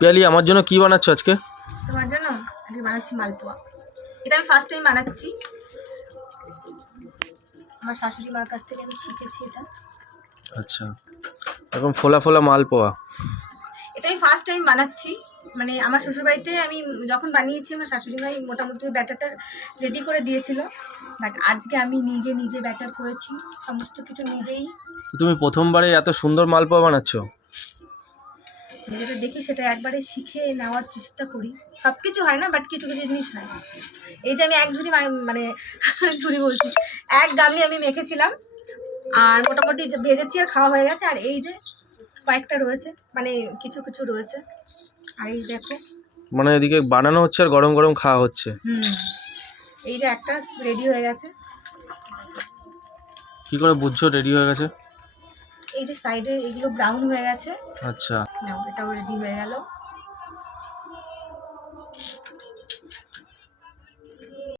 পিয়ালি আমার জন্য কি বানাচ্ছ আজকে? তোমার জন্য আজকে বানাচ্ছি মালপোয়া। এটা আমি ফার্স্ট টাইম বানাচ্ছি, আমার শাশুড়ি মার কাছ থেকে আমি শিখেছি এটা। আচ্ছা, এরকম ফোলা ফোলা মালপোয়া। এটা আমি ফার্স্ট টাইম বানাচ্ছি, মানে আমার শ্বশুরবাড়িতে আমি যখন বানিয়েছি আমার শাশুড়ি মাই মোটামুটি ব্যাটারটা রেডি করে দিয়েছিল, বাট আজকে আমি নিজে নিজে ব্যাটার করেছি, সমস্ত কিছু নিজেই। তো তুমি প্রথমবারে এত সুন্দর মালপোয়া বানাচ্ছ? যেটা দেখি সেটা একবারে শিখে নেওয়ার চেষ্টা করি। সব কিছু হয় না, বাট কিছু কিছু জিনিস হয়। এই যে আমি এক ঝুড়ি মানে ঝুড়ি বলছি, এক গামলি আমি মেখেছিলাম, আর মোটামুটি ভেজেছি আর খাওয়া হয়ে গেছে। আর এই যে কয়েকটা রয়েছে, মানে কিছু কিছু রয়েছে। আর এই দেখো, মানে এদিকে বানানো হচ্ছে আর গরম গরম খাওয়া হচ্ছে। এই যে একটা রেডি হয়ে গেছে। কি করে বুঝছো রেডি হয়ে গেছে? এই যে সাইডে এগুলো ব্রাউন হয়ে গেছে। আচ্ছা, নাও, এটাও রেডি হয়ে গেল।